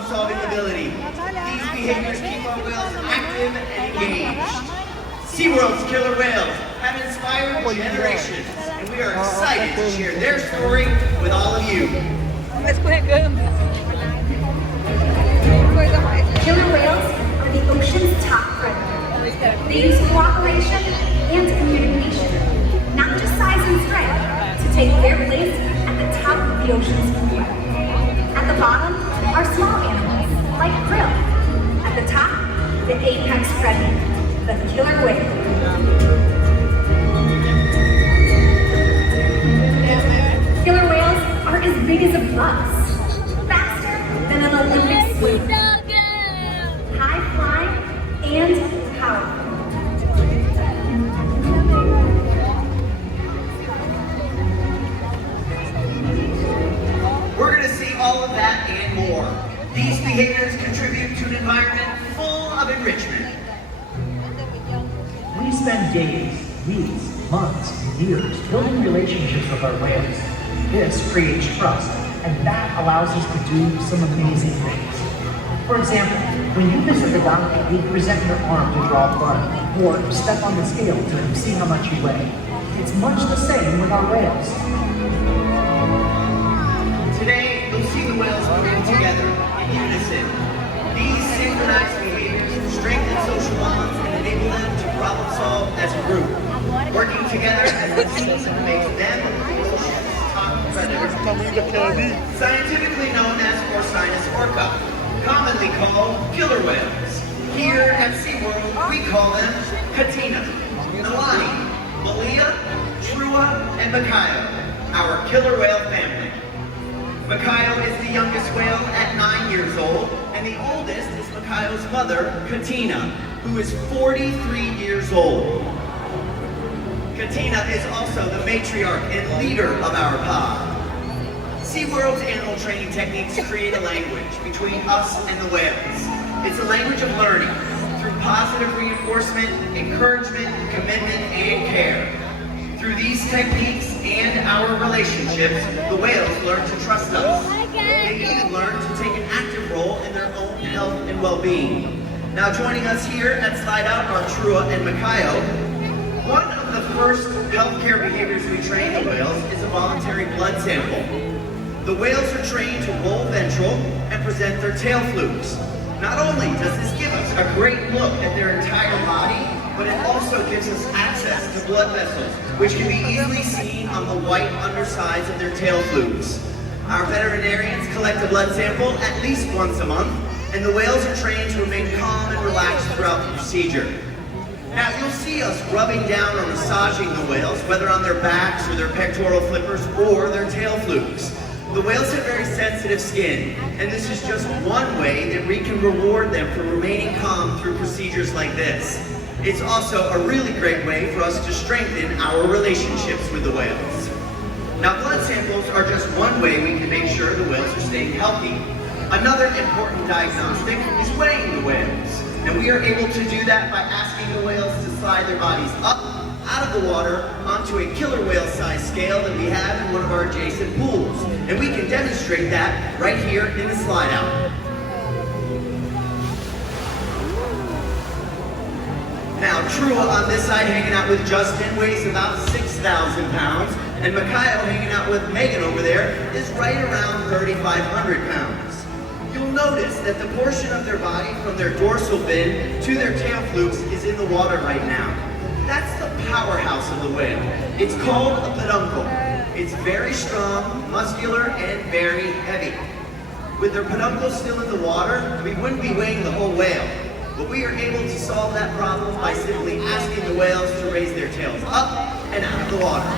problem-solving ability. These behaviors keep our whales active and engaged. SeaWorld's killer whales have inspired generations, and we are excited to share their story with all of you. Killer whales are the ocean's top predator. They use cooperation and communication, not just size and strength, to take their place at the top of the ocean's food web. At the bottom are small animals, like krill. At the top, the apex predator, the killer whale. Killer whales are as big as a bus, faster than an Olympic swimmer, high-flying and powerful. We're going to see all of that and more. These behaviors contribute to an environment full of enrichment. We spend days, weeks, months, and years building relationships with our whales. This creates trust, and that allows us to do some amazing things. For example, when you visit the donkey, you present your arm to draw blood, or step on the scale to see how much you weigh. It's much the same with our whales. Today, you'll see the whales working together in unison. These synchronized behaviors strengthen social bonds and enable them to problem solve as a group. Working together as a team makes them the ocean's top predators. Scientifically known as Porcinus orca, commonly called killer whales. Here at SeaWorld, we call them Katina, Nalani, Malia, Trua, and Makayo, our killer whale family. Makayo is the youngest whale at 9 years old, and the oldest is Makayo's mother, Katina, who is 43 years old. Katina is also the matriarch and leader of our pod. SeaWorld's animal training techniques create a language between us and the whales. It's a language of learning through positive reinforcement, encouragement, commitment, and care. Through these techniques and our relationships, the whales learn to trust us. They even learn to take an active role in their own health and well-being. Now joining us here at Slide Out are Trua and Makayo. One of the first healthcare behaviors we train the whales is a voluntary blood sample. The whales are trained to roll ventral and present their tail flukes. Not only does this give us a great look at their entire body, but it also gives us access to blood vessels, which can be easily seen on the white undersides of their tail flukes. Our veterinarians collect a blood sample at least once a month, and the whales are trained to remain calm and relaxed throughout the procedure. Now, you'll see us rubbing down or massaging the whales, whether on their backs or their pectoral flippers or their tail flukes. The whales have very sensitive skin, and this is just one way that we can reward them for remaining calm through procedures like this. It's also a really great way for us to strengthen our relationships with the whales. Now, blood samples are just one way we can make sure the whales are staying healthy. Another important diagnostic is weighing the whales. And we are able to do that by asking the whales to slide their bodies up, out of the water, onto a killer whale size scale that we have in one of our adjacent pools. And we can demonstrate that right here in the slide out. Now, Trua on this side hanging out with Justin weighs about 6,000 pounds, and Makayo hanging out with Megan over there is right around 3,500 pounds. You'll notice that the portion of their body from their dorsal fin to their tail flukes is in the water right now. That's the powerhouse of the whale. It's called a peduncle. It's very strong, muscular, and very heavy. With their peduncles still in the water, we wouldn't be weighing the whole whale. But we are able to solve that problem by simply asking the whales to raise their tails up and out of the water.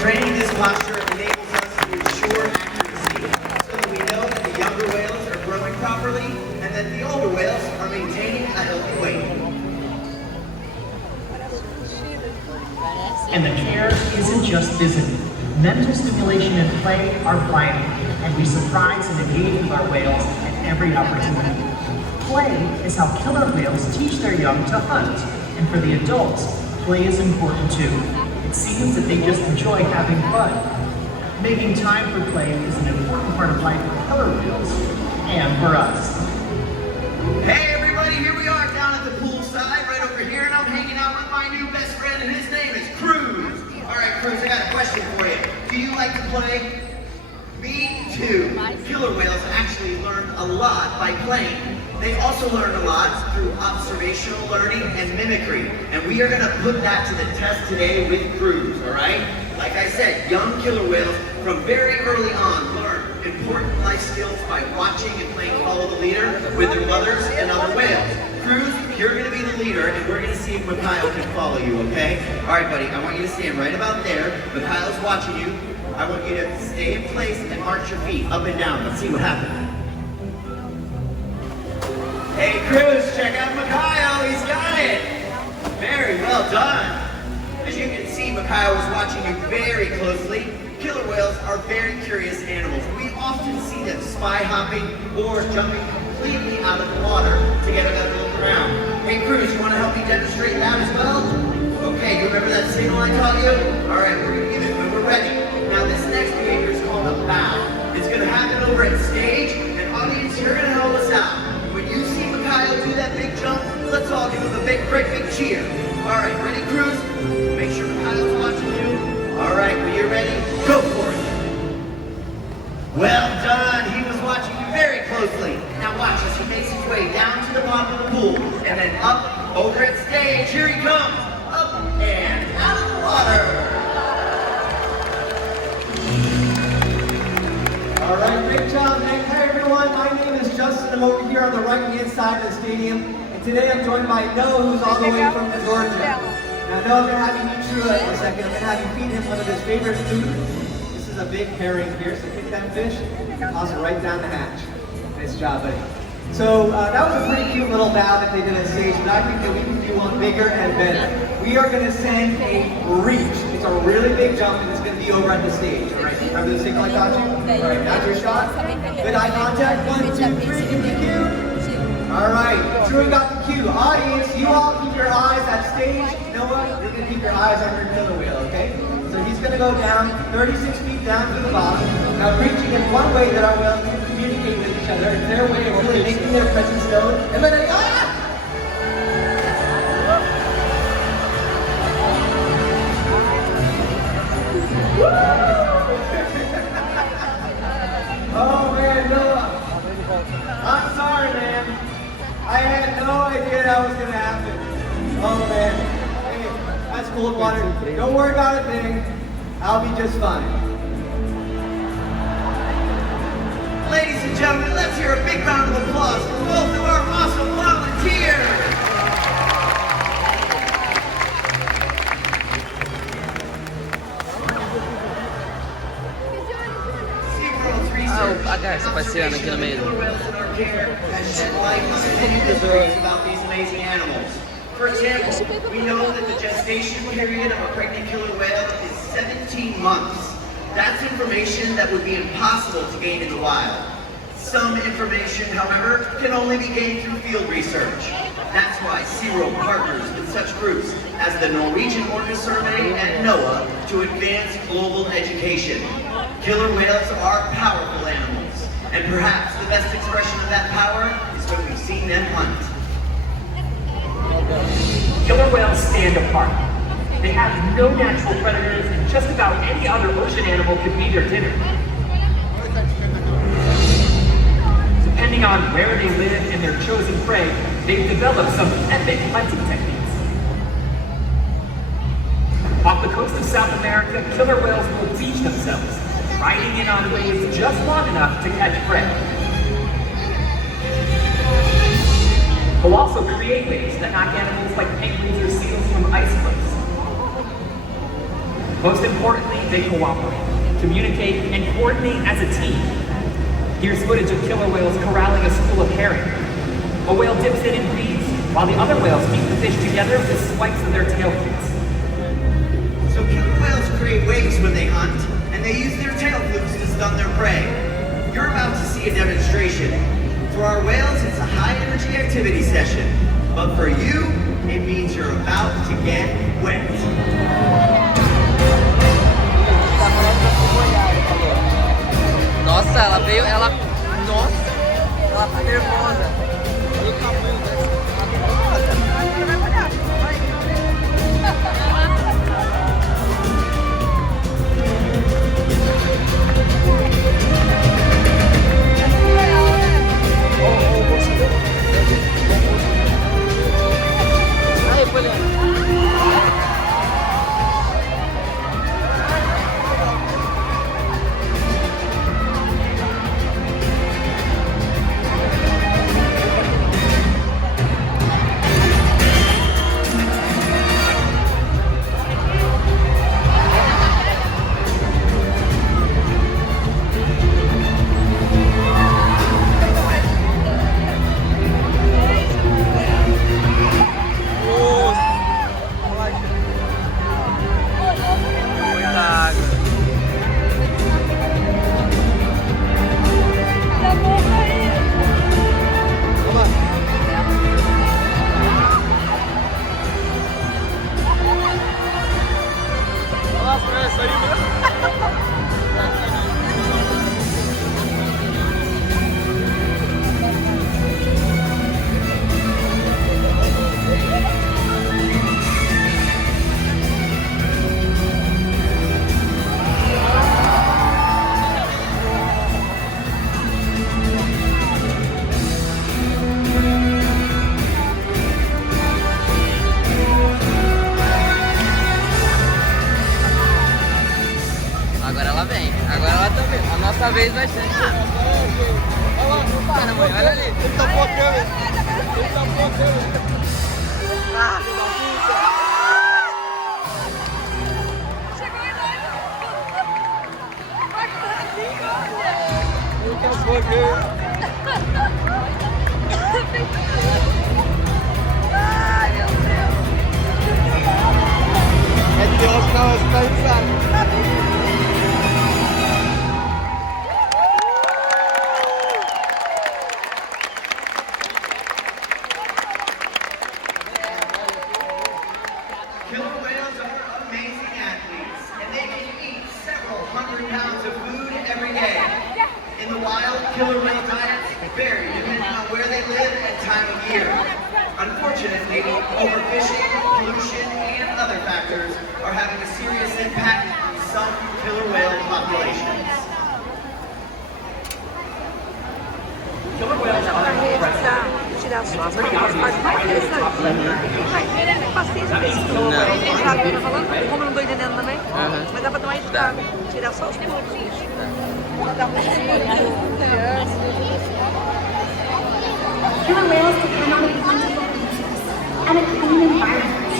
Training this posture enables us to ensure accuracy, so that we know that the younger whales are growing properly and that the older whales are maintaining a healthy weight. And the care isn't just physical. Mental stimulation and play are vital, and we surprise and engage with our whales at every opportunity. Play is how killer whales teach their young to hunt, and for the adults, play is important too. It seems that they just enjoy having fun. Making time for play is an important part of life for killer whales and for us. Hey everybody, here we are down at the poolside right over here, and I'm hanging out with my new best friend, and his name is Cruz. All right, Cruz, I got a question for you. Do you like to play? Me too. Killer whales actually learn a lot by playing. They also learn a lot through observational learning and mimicry. And we are going to put that to the test today with Cruz, all right? Like I said, young killer whales from very early on learn important life skills by watching and playing follow the leader with their mothers and other whales. Cruz, you're going to be the leader, and we're going to see if Mikhail can follow you, okay? All right, buddy, I want you to stand right about there. Mikhail's watching you. I want you to stay in place and arch your feet up and down. Let's see what happens. Hey, Cruz, check out Mikhail. He's got it. Very well done. As you can see, Mikhail was watching you very closely. Killer whales are very curious animals. We often see them spy hopping or jumping completely out of the water to get a better look around. Hey, Cruz, you want to help me demonstrate that as well? Okay, you remember that signal I taught you? All right, we're going to give it when we're ready. Now, this next behavior is called a bow. It's going to happen over at stage, and audience, you're going to help us out. When you see Mikhail do that big jump, let's all give him a big, great big cheer. All right, ready, Cruz? Make sure Mikhail's watching you. All right, when you're ready, go for it. Well done. He was watching you very closely. Now watch as he makes his way down to the bottom of the pool, and then up over at stage. Here he comes. Up and out of the water. All right, great job, Nick. Hi, everyone. My name is Justin. I'm over here on the right-hand side of the stadium. And today I'm joined by Noah, who's all the way from Georgia. Now, Noah, I'm going to have you meet True in a second. I'm going to have you feed him one of his favorite foods. This is a big herring here, so pick that fish and toss it right down the hatch. Nice job, buddy. So that was a pretty cute little bow that they did on stage, but I think that we can do one bigger and better. We are going to send a reach. It's a really big jump, and it's going to be over at the stage. All right, remember the signal I taught you? All right, now's your shot. Good eye contact. 1, 2, 3. Give me the cue. All right, Drew got the cue. Audience, you all keep your eyes at stage. Noah, you're going to keep your eyes on your killer whale, okay? So he's going to go down 36 feet down to the bottom. Now, reaching is one way that our whales can communicate with each other. It's their way of really making their presence known. And then oh man, Noah. I'm sorry, man. I had no idea that was going to happen. Oh man. Hey, that's cold water. Don't worry about a thing. I'll be just fine. Ladies and gentlemen, let's hear a big round of applause for both of our awesome volunteers. SeaWorld's research aqui no meio. has shed light on many mysteries about these amazing animals. For example, we know that the gestation period of a pregnant killer whale is 17 months. That's information that would be impossible to gain in the wild. Some information, however, can only be gained through field research. That's why SeaWorld partners with such groups as the Norwegian Orca Survey and NOAA to advance global education. Killer whales are powerful animals, and perhaps the best expression of that power is when we've seen them hunt. Killer whales stand apart. They have no natural predators, and just about any other ocean animal could be their dinner. Depending on where they live and their chosen prey, they've developed some epic hunting techniques. Off the coast of South America, killer whales will teach themselves, riding in on waves just long enough to catch prey. They'll also create waves that knock animals like penguins or seals from ice cliffs. Most importantly, they cooperate, communicate, and coordinate as a team. Here's footage of killer whales corralling a school of herring. A whale dips in and feeds, while the other whales keep the fish together with swipes of their tail flukes. So killer whales create waves when they hunt, and they use their tail flukes to stun their prey. You're about to see a demonstration. For our whales, it's a high-energy activity session. But for you, it means you're about to get wet. Nossa, ela veio, ela... Nossa, ela tá nervosa. Olha o tamanho dessa. Vai molhar, vai. Aí, Poliana. Agora ela vem, agora ela também. A nossa vez vai ser. Olha lá, não para, mãe, olha ali. Ele tapou a câmera. Ele tapou a câmera. Ah, filho da puta. Chegou em nós. Vai correr. Ele tapou a câmera. Ai, meu Deus. É que eu acho que tá risada. Killer whales are amazing athletes, and they can eat several hundred pounds of food every day. In the wild, killer whale diets vary depending on where they live and time of year. Unfortunately, overfishing, pollution, and other factors are having a serious impact on some killer whale populations. Killer whales are present. Tirar as fotos, parte mais interessante. Vai, paciência desse jogo. Sabe o que eu tô falando? Como eu não tô entendendo também. Mas dá pra dar uma editada. Tirar só os pontinhos. Killer whales depend on a plentiful resource and a clean environment.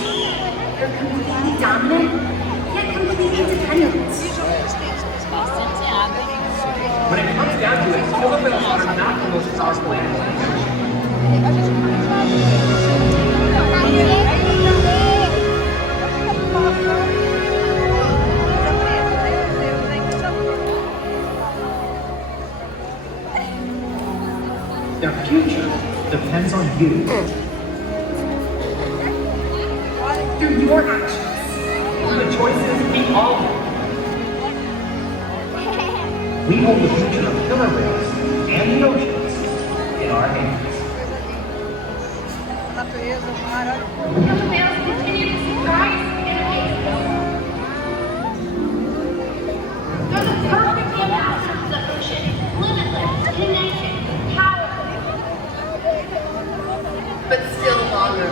They're completely dominant, yet completely dependent. When it comes down to it, killer whales are not the most powerful animals in the ocean. Their future depends on you. Through your actions. Through the choices we all make. We hold the future of killer whales and the oceans in our hands. Killer whales continue to surprise and amaze us. They're the perfect ambassadors of the ocean, limitless, connected, powerful, but still longer.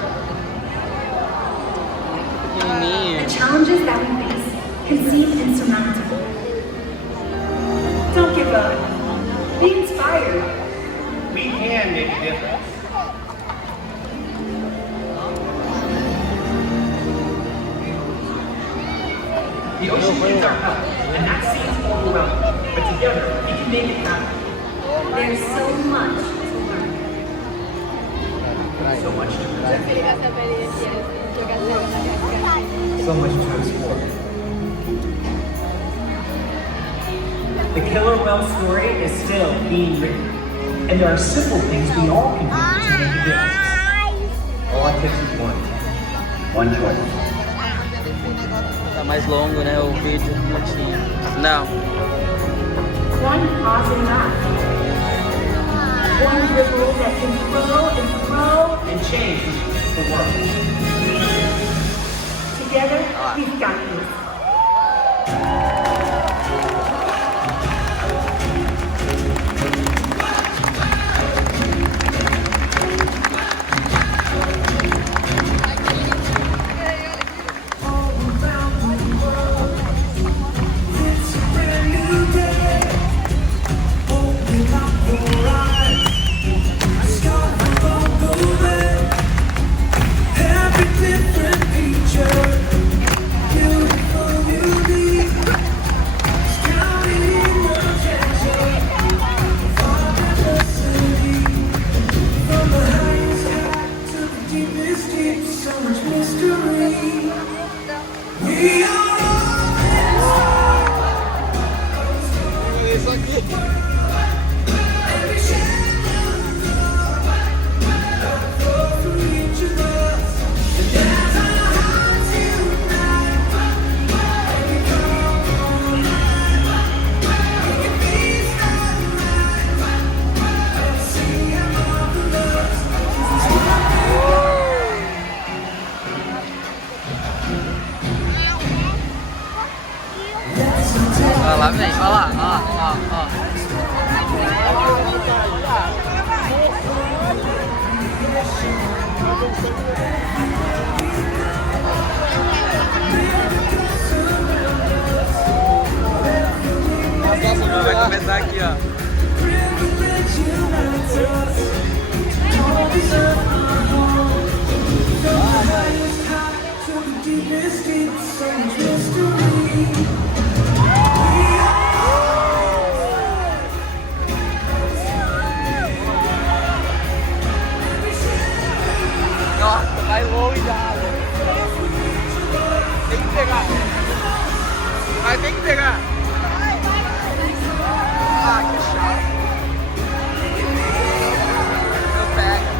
The challenges that we face can seem insurmountable. Don't give up. Be inspired. We can make a difference. The ocean needs our help, and that seems overwhelming. But together, we can make it happen. There's so much to learn. So much to protect. So much to explore. The killer whale story is still being written, and there are simple things we all can do to make a difference. All it takes is one choice. Tá mais longo, né, o vídeo, curtinho. Não. one positive act. One ripple that can flow and flow. And change the world. Together, we've got this. Olha lá, vem, olha lá, ó. Vai começar aqui, ó. Nossa, vai longe já. Tem que pegar. Vai ter que pegar. Ah, que chato. Não pega.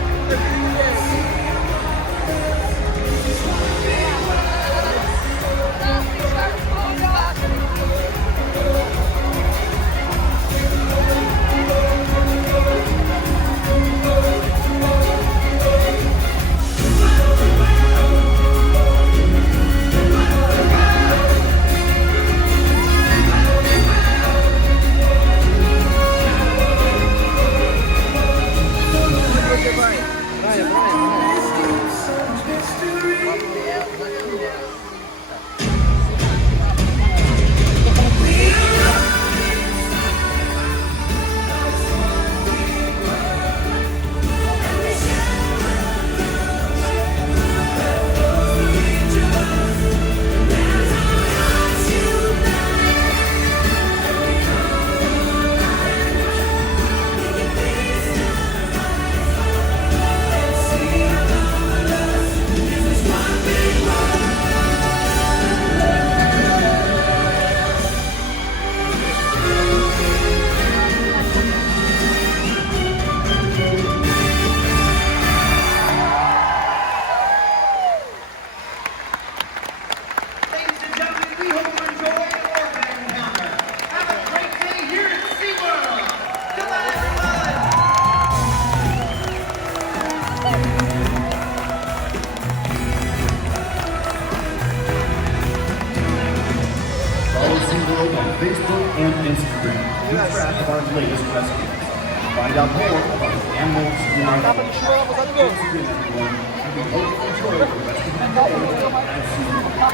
Ladies and gentlemen, we hope you enjoy our fan encounter. Have a great day here at SeaWorld. Goodbye, everyone. Follow SeaWorld on Facebook and Instagram. Keep track of our latest rescues. Find out more about the animals in our Thanks again, everyone. And we hope you enjoy the rest of the day at SeaWorld.